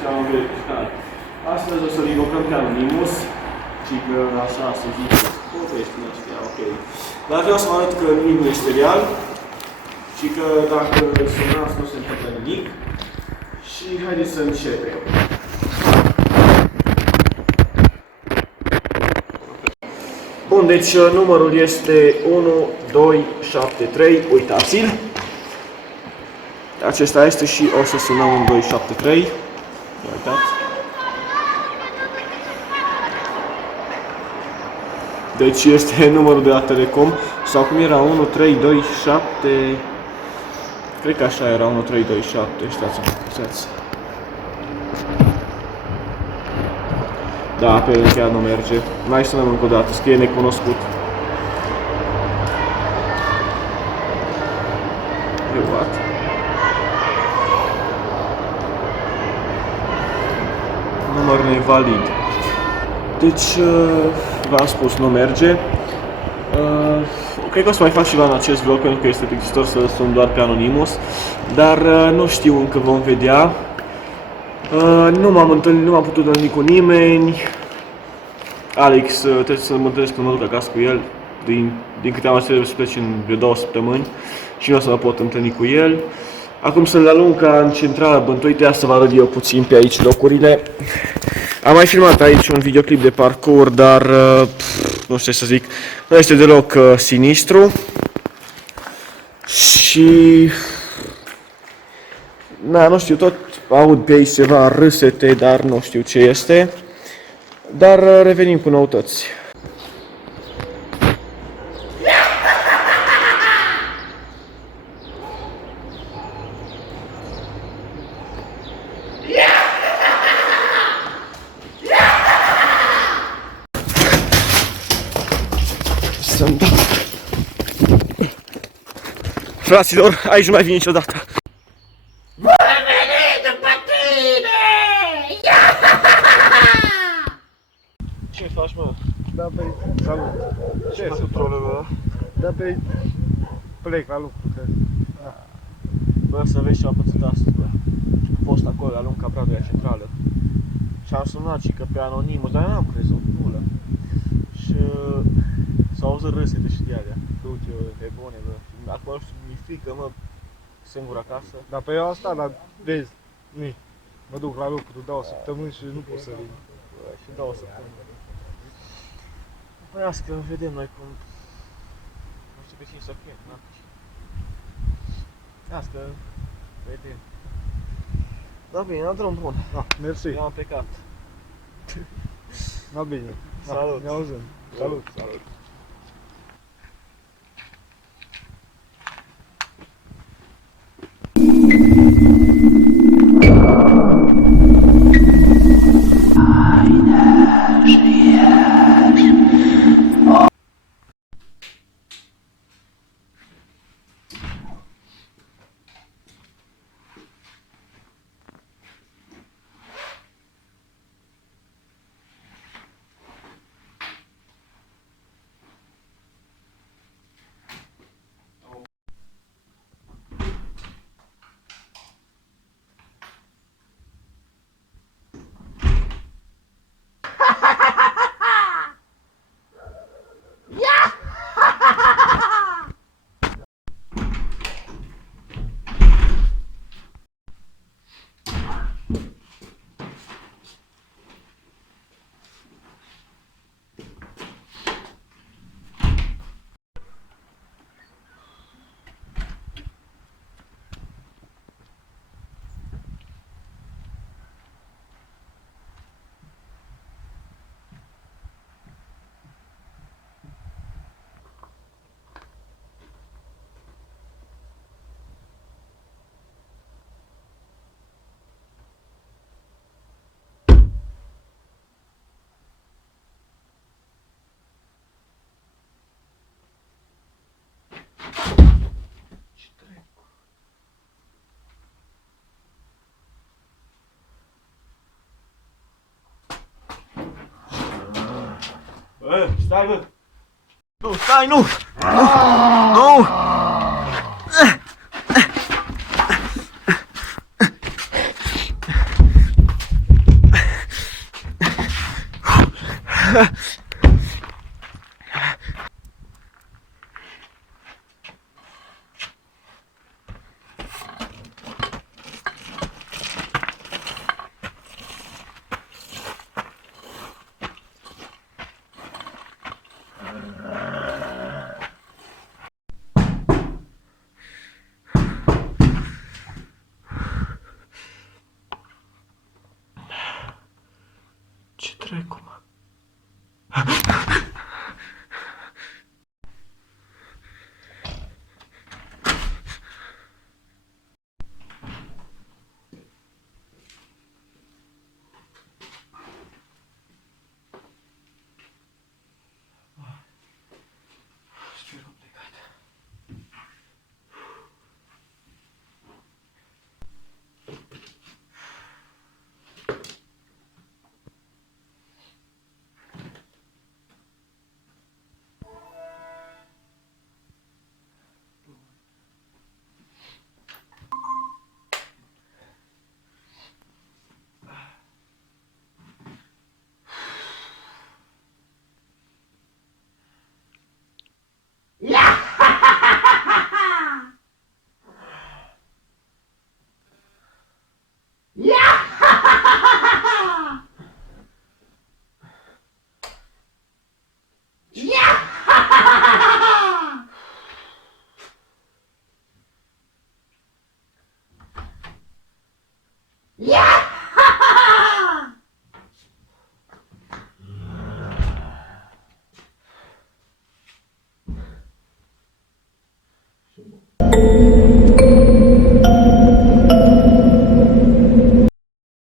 seama verificat. Astăzi o să-l invocăm pe Anonimus și că așa să zic, povestea astea, ok. Dar vreau să vă arăt că nimic nu este real și că dacă sunați nu se întâmplă nimic. Și haideți să începem. Bun, deci numărul este 1273, uitați-l. Acesta este și o să sunăm 1273. Uitați. Deci este numărul de la Telecom, sau cum era 1327, cred că așa era 1327, stați. Da, pe el chiar nu merge. Mai sunăm încă o dată, scrie necunoscut. What? Număr nevalid. Deci, v-am spus, nu merge. Cred că o să mai fac ceva în acest vlog, pentru că este plictisitor să sun doar pe Anonimus. Dar nu știu, încă vom vedea. Nu m-am întâlnit, nu m-am putut întâlni cu nimeni. Alex, trebuie să mă întâlnesc când mă duc acasă cu el. Din câte am auzit, trebuie să pleci în 2 săptămâni și nu o să mă pot întâlni cu el. Acum sunt la Lunca, în centrala Bântuite, ia să vă arăt eu puțin pe aici locurile. Am mai filmat aici un videoclip de parcurs, dar nu știu ce să zic, nu este deloc sinistru. Și na, nu știu, tot aud pe aici ceva râsete, dar nu știu ce este. Dar revenim cu noutăți. Fraților, aici nu mai vin niciodată. Voi veni după tine! Ce faci, mă? Da, pe salut. Ce e problemă? Da, pe plec la lucru, că... Bă, să vezi ce am pățit astăzi, bă. Am fost acolo la Lunca Pradoia Centrală. Și am sunat și că pe Anonimus, dar n-am crezut, nulă. Și s-au auzit râsete și de alea. Duce, pe bune, bă. Acolo mi-e frică, mă, singur acasă. Dar pe eu asta, dar vezi, nici. Mă duc la lucru 2 săptămâni și nu pot să vin. Bă, și 2 săptămâni. Păi asta că vedem noi cum... Nu știu pe cine să fie, na. Asta că... vedem. Da, bine, la drum bun. Ah, mersi. Eu am plecat. Da, bine. Salut. Ne auzim. Salut. Salut. Stai, bă! Nu, stai, nu! Nu! Ce dracu, mă?